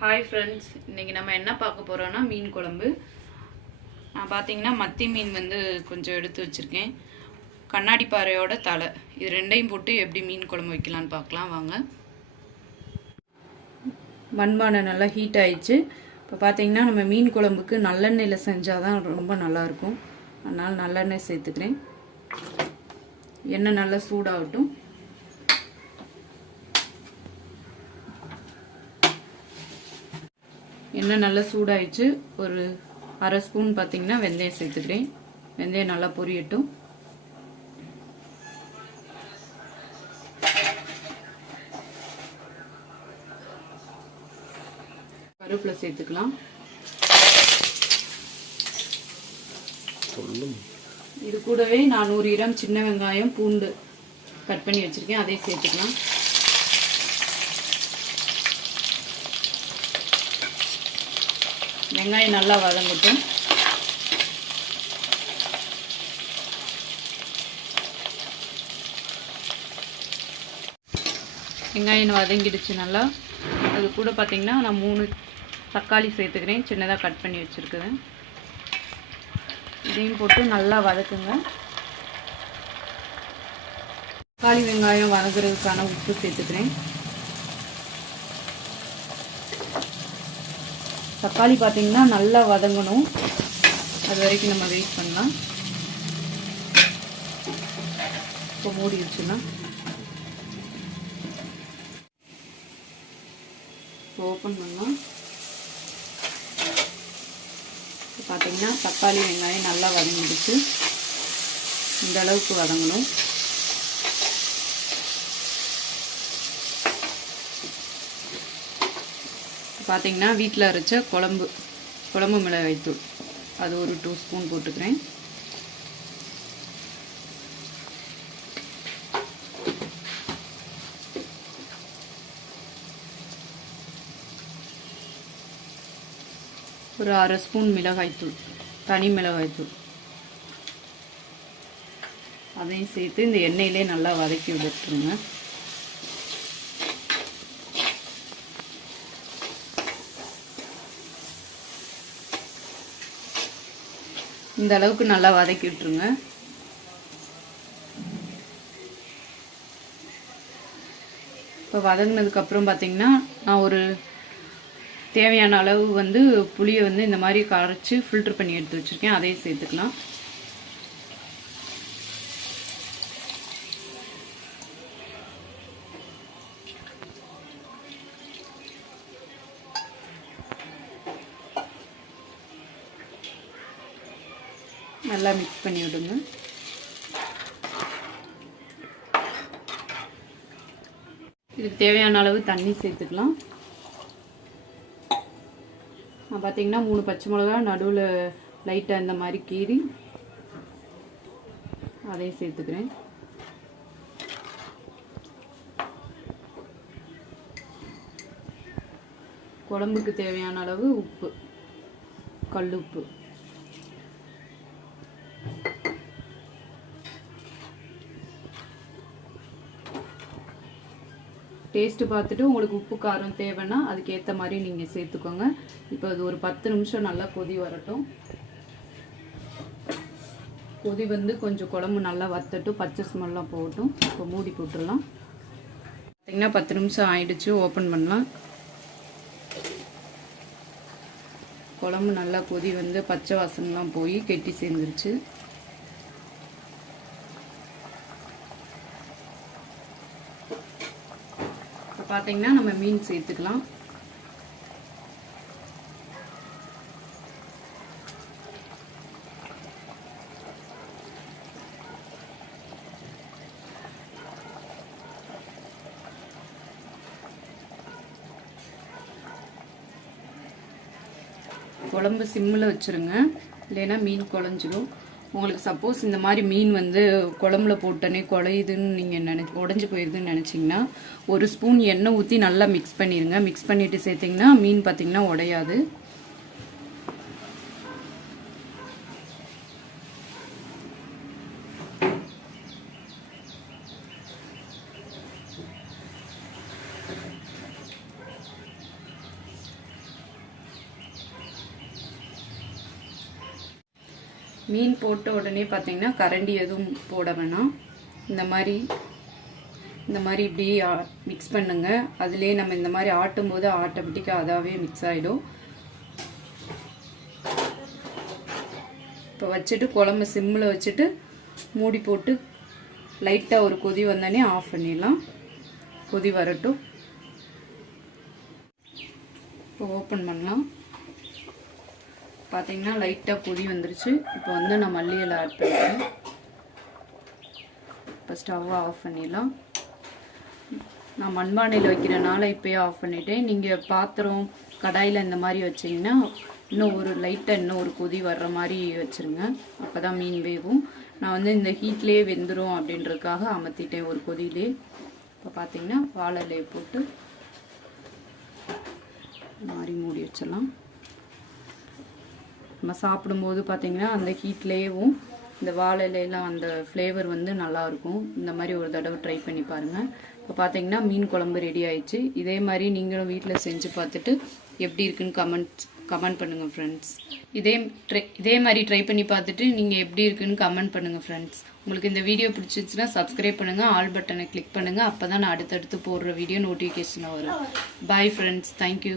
Hi friends, இன்றைக்கி நம்ம என்ன பார்க்க போகிறோன்னா மீன் குழம்பு. நான் பார்த்தீங்கன்னா மத்தி மீன் வந்து கொஞ்சம் எடுத்து வச்சுருக்கேன். கண்ணாடி பாறையோட தலை, இது ரெண்டையும் போட்டு எப்படி மீன் குழம்பு வைக்கலான்னு பார்க்கலாம் வாங்க. மண்பானை நல்லா ஹீட் ஆயிடுச்சு. இப்போ பார்த்தீங்கன்னா நம்ம மீன் குழம்புக்கு நல்லெண்ணெயில் செஞ்சால் தான் ரொம்ப நல்லாயிருக்கும். அதனால் நல்லெண்ணெய் சேர்த்துக்கிறேன். எண்ணெய் நல்லா சூடாகட்டும். எண்ணெய் நல்லா சூடாயிடுச்சு. ஒரு அரை ஸ்பூன் பார்த்தீங்கன்னா வெந்தயம் சேர்த்துக்கிறேன். வெந்தயம் நல்லா பொரியட்டும். கருவேப்பிலை சேர்த்துக்கலாம். இது கூடவே 400 கிராம் சின்ன வெங்காயம் பூண்டு கட் பண்ணி வச்சிருக்கேன், அதையும் சேர்த்துக்கலாம். வெங்காயம் நல்லா வதங்கட்டும். வெங்காயம் வதங்கிடுச்சு நல்லா. அது கூட பார்த்தீங்கன்னா நான் 3 தக்காளி சேர்த்துக்கிறேன், சின்னதாக கட் பண்ணி வச்சுருக்குறேன். இதையும் போட்டு நல்லா வதக்குங்க. தக்காளி வெங்காயம் வதங்குறதுக்கான உப்பு சேர்த்துக்கிறேன். தக்காளி பார்த்தீங்கன்னா நல்லா வதங்கணும், அது வரைக்கும் நம்ம வெயிட் பண்ணலாம். இப்போ மூடி வச்சுன்னா ஓப்பன் பண்ணலாம். பார்த்தீங்கன்னா தக்காளி வெங்காயம் நல்லா வதங்கிடுச்சு. இந்த அளவுக்கு வதங்கணும். பார்த்தீங்கன்னா வீட்டில் அரைச்ச குழம்பு மிளகாய்த்தூள், அது ஒரு 2 ஸ்பூன் போட்டுக்கிறேன். ஒரு அரை ஸ்பூன் மிளகாய்த்தூள், தனி மிளகாய்த்தூள், அதையும் சேர்த்து இந்த எண்ணெயிலே நல்லா வதக்கி விட்டுருங்க. இந்த அளவுக்கு நல்லா வதக்கி விட்டுருங்க. இப்போ வதங்கினதுக்கப்புறம் பார்த்தீங்கன்னா நான் ஒரு தேவையான அளவு வந்து புளியை வந்து இந்த மாதிரி கரைச்சி ஃபில்டர் பண்ணி எடுத்து வச்சுருக்கேன், அதையும் சேர்த்துக்கலாம். நல்லா மிக்ஸ் பண்ணி விடுங்க. இதுக்கு தேவையான அளவு தண்ணி சேர்த்துக்கலாம். நான் பார்த்தீங்கன்னா 3 பச்சை மிளகா நடுவில் லைட்டாக இந்த மாதிரி கீறி அதையும் சேர்த்துக்கிறேன். குழம்புக்கு தேவையான அளவு உப்பு, கல் உப்பு. டேஸ்ட்டு பார்த்துட்டு உங்களுக்கு உப்பு காரம் தேவைன்னா அதுக்கேற்ற மாதிரி நீங்கள் சேர்த்துக்கோங்க. இப்போ அது ஒரு 10 நிமிஷம் நல்லா கொதி வரட்டும். கொதி வந்து கொஞ்சம் குழம்பு நல்லா வத்தட்டும், பச்சை ஸ்மெல்லாம் போகட்டும். இப்போ மூடி போட்டுடலாம். பார்த்திங்கன்னா 10 நிமிஷம் ஆயிடுச்சு. ஓப்பன் பண்ணலாம். குழம்பு நல்லா கொதி வந்து பச்சை வாசனைலாம் போய் கெட்டி சேர்ந்துருச்சு. பார்த்தீங்கன்னா நம்ம மீன் சேர்த்துக்கலாம். குழம்பு சிம்மில் வச்சுருங்க, இல்லைன்னா மீன் குழஞ்சிடும். உங்களுக்கு சப்போஸ் இந்த மாதிரி மீன் வந்து குழம்புல போட்டோன்னே குழையுதுன்னு நீங்கள் உடஞ்சி போயிடுதுன்னு நினச்சிங்கன்னா 1 ஸ்பூன் எண்ணெய் ஊற்றி நல்லா மிக்ஸ் பண்ணிடுங்க. மிக்ஸ் பண்ணிவிட்டு சேர்த்திங்கன்னா மீன் பார்த்திங்கன்னா உடையாது. மீன் போட்ட உடனே பார்த்தீங்கன்னா கரண்டி எதுவும் போட வேணாம். இந்த மாதிரி இப்படி மிக்ஸ் பண்ணுங்க. அதுலேயே நம்ம இந்த மாதிரி ஆட்டும் போது ஆட்டோமேட்டிக்காக அதாவே மிக்ஸ் ஆகிடும். இப்போ வச்சுட்டு குழம்பு சிம்மில் வச்சுட்டு மூடி போட்டு லைட்டாக ஒரு கொதி வந்தோடனே ஆஃப் பண்ணிடலாம். கொதி வரட்டும். இப்போ ஓப்பன் பண்ணலாம். பார்த்தீங்கன்னா லைட்டாக கொதி வந்துருச்சு. இப்போ வந்து நான் மல்லி இலை ஆட் பண்ணிக்கிறேன். இப்போ ஸ்டவ்வை ஆஃப் பண்ணிடலாம். நான் மண்பானையில் வைக்கிறனால இப்போயே ஆஃப் பண்ணிவிட்டேன். நீங்கள் பாத்திரம் கடாயில் இந்த மாதிரி வச்சிங்கன்னா இன்னும் ஒரு கொதி வர்ற மாதிரி வச்சுருங்க. அப்போ தான் மீன் வேகும். நான் வந்து இந்த ஹீட்லேயே வெந்துடும் அப்படின்றதுக்காக அமர்த்திட்டேன் ஒரு கொதியிலே. இப்போ பார்த்தீங்கன்னா வாழை இலையை போட்டு இந்த மாதிரி மூடி வச்சிடலாம். நம்ம சாப்பிடும்போது பார்த்தீங்கன்னா அந்த ஹீட்லேயும் இந்த வாழை இலையெல்லாம் அந்த ஃப்ளேவர் வந்து நல்லாயிருக்கும். இந்த மாதிரி ஒரு தடவை ட்ரை பண்ணி பாருங்கள். இப்போ பார்த்தீங்கன்னா மீன் குழம்பு ரெடி ஆயிடுச்சு. இதே மாதிரி நீங்களும் வீட்டில் செஞ்சு பார்த்துட்டு எப்படி இருக்குன்னு கமெண்ட் பண்ணுங்கள் ஃப்ரெண்ட்ஸ். இதே மாதிரி ட்ரை பண்ணி பார்த்துட்டு நீங்கள் எப்படி இருக்குன்னு கமெண்ட் பண்ணுங்கள் ஃப்ரெண்ட்ஸ். உங்களுக்கு இந்த வீடியோ பிடிச்சிருச்சுன்னா சப்ஸ்கிரைப் பண்ணுங்கள், ஆல் பட்டனை கிளிக் பண்ணுங்கள். அப்போ தான் நான் அடுத்தடுத்து போடுற வீடியோ நோட்டிஃபிகேஷன் வரும். Bye friends, thank you.